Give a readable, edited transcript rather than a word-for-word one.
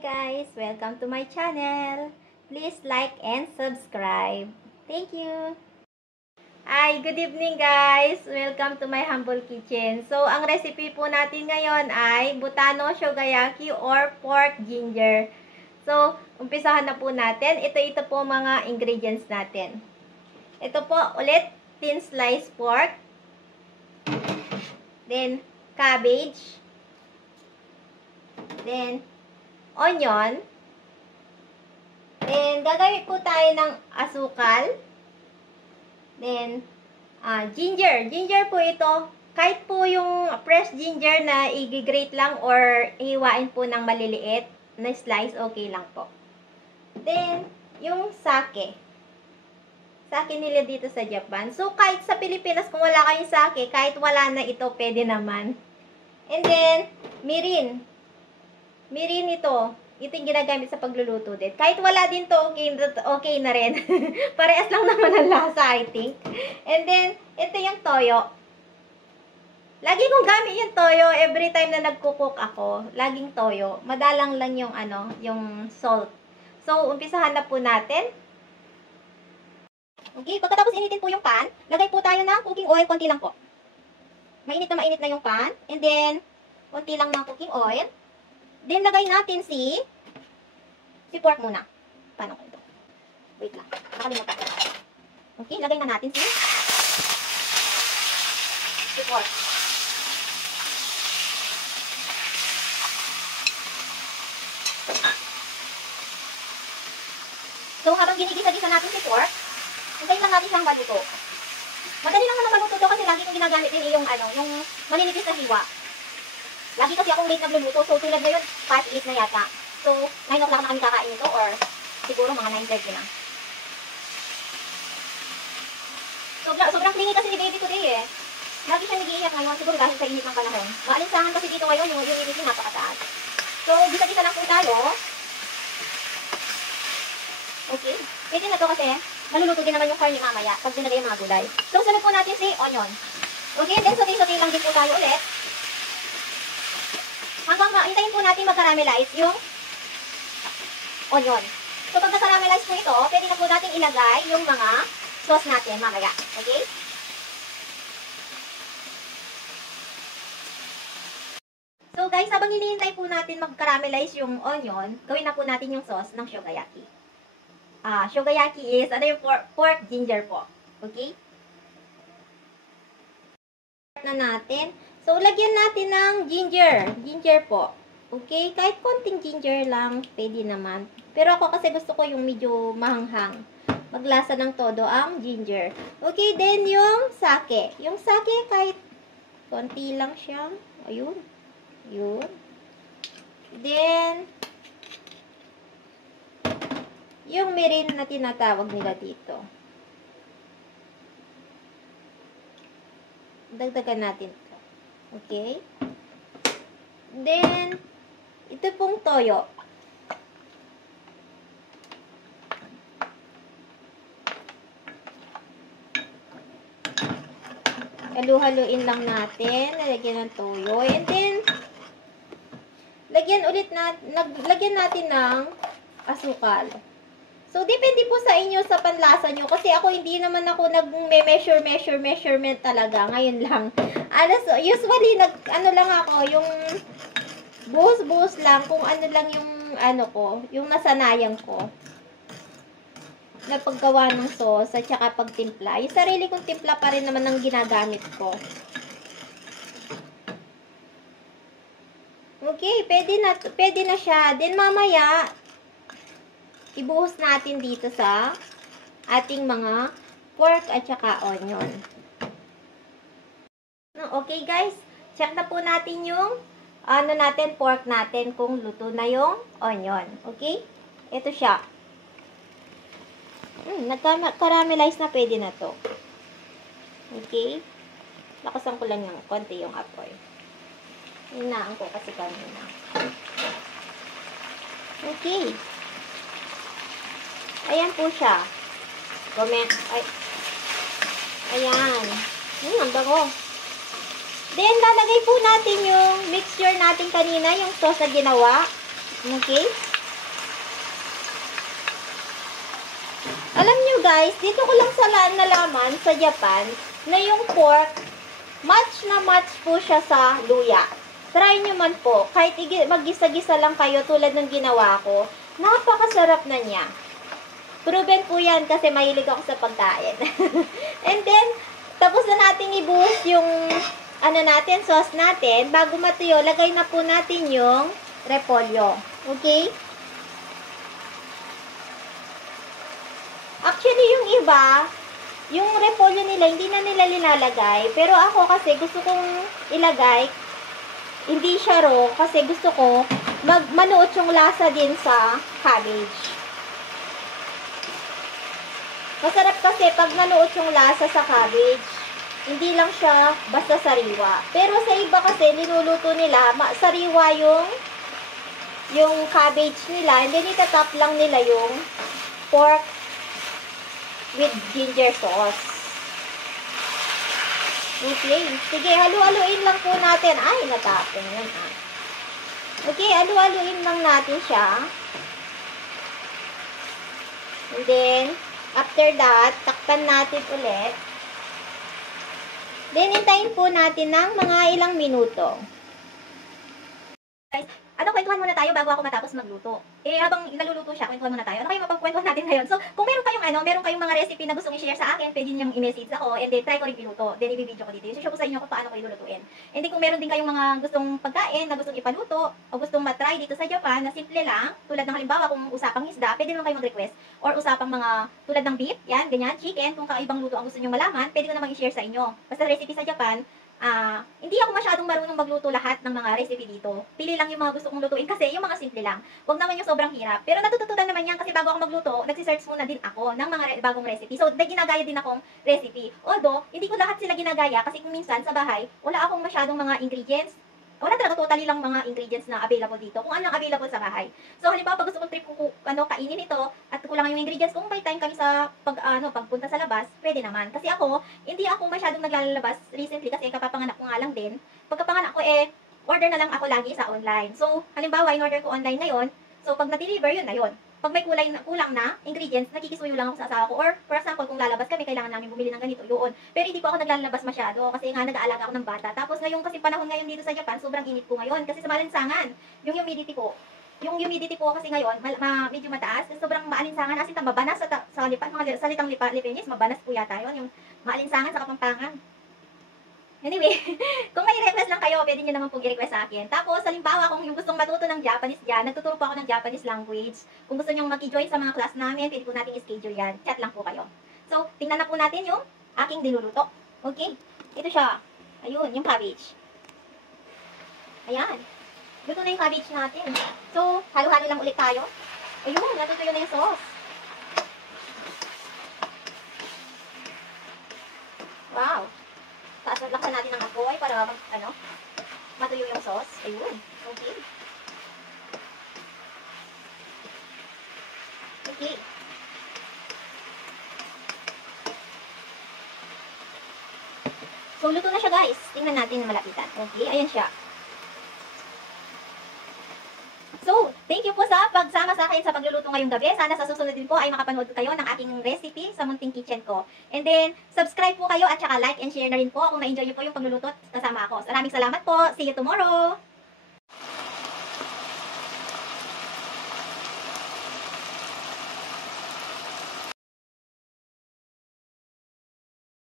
Guys, welcome to my channel. Please like and subscribe. Thank you. Hi, good evening guys. Welcome to my humble kitchen. So, ang recipe po natin ngayon ay butano shogayaki or pork ginger. So, umpisahan na po natin. Ito po mga ingredients natin. Ito po ulit, thin sliced pork. Then, cabbage. Then, onion. Then, gagamit po tayo ng asukal. Then, ginger. Ginger po ito. Kahit po yung fresh ginger na i-grate lang or ihiwain po ng maliliit na slice, okay lang po. Then, yung sake. Sake nila dito sa Japan. So, kahit sa Pilipinas, kung wala kayong sake, kahit wala na ito, pwede naman. And then, mirin. Mirin ito. Ito yung ginagamit sa pagluluto din. Kahit wala din to, okay na rin. Parehas lang naman ang lasa, I think. And then, ito yung toyo. Lagi kong gamit yung toyo every time na nagkukook ako. Laging toyo. Madalang lang yung yung salt. So, umpisahan na po natin. Okay, pagkatapos initin po yung pan, lagay po tayo ng cooking oil, konti lang po. Mainit na yung pan. And then, konti lang ng cooking oil. Then, lagay natin si pork muna. Paano ko ito? Wait lang. Nakalimutan ko. Okay, lagay na natin si pork. So, habang ginigisa-gisa natin si pork, hintayin lang natin siyang maluto. Madali lang naman maluto to kasi lagi kong ginagamit din yung yung maninipis na hiwa. Lagi kasi akong late nagluluto. So, tulad ngayon, past 8 na yata. So, 9 o'clock na kami kakain ito or siguro mga 9:30 na. Sobrang clingy kasi ni baby today eh. Lagi siya nag-iiyak ngayon. Siguro dahil sa init ng panahon. Maalinsangan kasi dito ngayon yung init niya napakataas. So, gisa-gisa lang po tayo. Okay. Pwede na to kasi maluluto din naman yung karne mamaya pag dinagay yung mga gulay. So, sunod po natin si onion. Okay, then sote-sote lang din po tayo ulit. Hanggang hintayin po natin mag-caramelize yung onion. So, pag na-caramelize po ito, pwede na po natin ilagay yung mga sauce natin mamaya. Okay? So, guys, habang hinihintay po natin mag-caramelize yung onion, gawin na po natin yung sauce ng shogayaki. Shogayaki is, yung pork ginger po. Okay? Na natin. So, lagyan natin ng ginger. Ginger po. Okay? Kahit konting ginger lang, pwede naman. Pero ako kasi gusto ko yung medyo mahanghang. Maglasa ng todo ang ginger. Okay, then yung sake. Yung sake, kahit konti lang siya. Ayun. Yun. Then, yung mirin na tinatawag nila dito. Dagdagan natin ito. Okay? Then, ito pong toyo. Halu-haluin lang natin. Lagyan ng toyo. And then, lagyan natin ng asukal. So, depende po sa inyo sa panlasa nyo. Kasi ako, hindi naman ako measurement talaga. Ngayon lang. Usually, lang ako, yung buhos-buhos lang, kung ano lang yung, yung nasanayan ko. Na paggawa ng sauce, at saka pagtimpla. Yung sarili kong timpla pa rin naman ang ginagamit ko. Okay, pwede na siya. Then, mamaya, ibuhos natin dito sa ating mga pork at saka onion. Okay guys, check na po natin yung pork natin kung luto na yung onion. Okay? Ito siya. Nagka-caramelize na, pwede na to. Okay? Lakasan ko lang yung konti yung apoy. Hinaan ko kasi kanina. Okay. Ayan po siya. Comment. Ayan. Ang bango. Then, lalagay po natin yung mixture natin kanina, yung sauce na ginawa. Okay? Alam nyo guys, dito ko lang nalaman sa Japan na yung pork, match na match po siya sa luya. Try nyo man po, kahit mag-gisa-gisa lang kayo tulad ng ginawa ko, napakasarap na niya. Proven po yan kasi mahilig ako sa pagkain. And then, tapos na natin ibuhos yung sauce natin. Bago matuyo, lagay na po natin yung repolyo. Okay? Actually, yung iba, yung repolyo nila, hindi na nila nilalagay. Pero ako kasi gusto kong ilagay, hindi siya raw, kasi gusto ko manuot yung lasa din sa cabbage. Masarap kasi pag nanuot yung lasa sa cabbage, hindi lang siya basta sariwa. Pero sa iba kasi, niluluto nila, sariwa yung cabbage nila, and then itatap lang nila yung pork with ginger sauce. Okay. Sige, halu-haluin lang po natin. Ay, natapon yun. Okay, halu-haluin lang natin siya. And then, after that, takpan natin ulit. Then, hintayin po natin ng mga ilang minuto. Guys, kwentuhan muna tayo bago ako matapos magluto. Habang naluluto siya, kwentuhan muna tayo. Ano kayo mapagkwentuhan natin ngayon? So, kung meron kayong mga recipe na gustong i-share sa akin, pwede niyong i-message ako, and then try ko rin piluto. Then, i-video ko dito. I-show ko sa inyo kung paano ko ilulutuin. And then, kung meron din kayong mga gustong pagkain na gustong ipaluto, o gustong matry dito sa Japan, na simple lang, tulad ng halimbawa, kung usapang isda, pwede naman kayo mag-request. Or usapang mga, tulad ng beef, yan, ganyan, chicken, kung kakaibang luto ang gusto niyo malaman, pwede ko namang i-share sa inyo. Basta recipe sa Japan, hindi ako masyadong marunong magluto lahat ng mga recipe dito. Pili lang yung mga gusto kong lutuin kasi yung mga simple lang. Huwag naman yung sobrang hirap. Pero natututunan naman yan kasi bago ako magluto, nagsisearch muna din ako ng mga bagong recipe. So, ginagaya din akong recipe. Although, hindi ko lahat sila ginagaya kasi kung minsan sa bahay, wala akong masyadong mga ingredients. Wala talaga totally lang mga ingredients na available dito. Kung ano lang available sa bahay. So, halimbawa, pag gusto kong trip ko kainin ito at kulang yung ingredients, kung may time kami sa pagpunta sa labas, pwede naman. Kasi ako, hindi ako masyadong naglalabas recently kasi kapapanganak ko nga lang din. Pagkapanganak ko, order na lang ako lagi sa online. So, halimbawa, in-order ko online na yon. So, pag na-deliver, yun na yun. Pag may kulang na ingredients, nakikisuyo lang ako sa asawa ko. Or, for example, kung lalabas kami, kailangan namin bumili ng ganito, yun. Pero hindi po ako naglalabas masyado kasi nga nag-aalaga ako ng bata. Tapos ngayon kasi panahon ngayon dito sa Japan, sobrang init po ngayon. Kasi sa malinsangan, yung humidity po kasi ngayon, medyo mataas. Kasi sobrang maalinsangan. As in, mabanas sa lipat, mga salitang Lipinis, mabanas po yata yun. Yung maalinsangan sa Kapampangan. Anyway, kung may request lang kayo, pwede nyo naman pong i-request sa akin. Tapos, halimbawa, kung yung gustong matuto ng Japanese dyan, nagtuturo po ako ng Japanese language. Kung gusto nyo maki-join sa mga class namin, pwede po natin i-schedule yan. Chat lang po kayo. So, tingnan na po natin yung aking niluluto. Okay? Ito siya. Ayun, yung cabbage. Ayan. Luto na yung cabbage natin. So, halo-halo lang ulit tayo. Ayun, natutuyo na yung sauce. Wow. Laksan natin ng apoy para matuyo yung sauce. Ayun. Okay. Okay. So, luto na siya guys. Tingnan natin na malapitan. Okay, ayan siya. So, thank you po sa pagsama sa akin sa pagluluto ngayong gabi. Sana sa susunod din po ay makapanood kayo ng aking recipe sa munting kitchen ko. And then, subscribe po kayo at saka like and share na rin po kung na-enjoy niyo po yung pagluluto kasama ako. Maraming salamat po. See you tomorrow!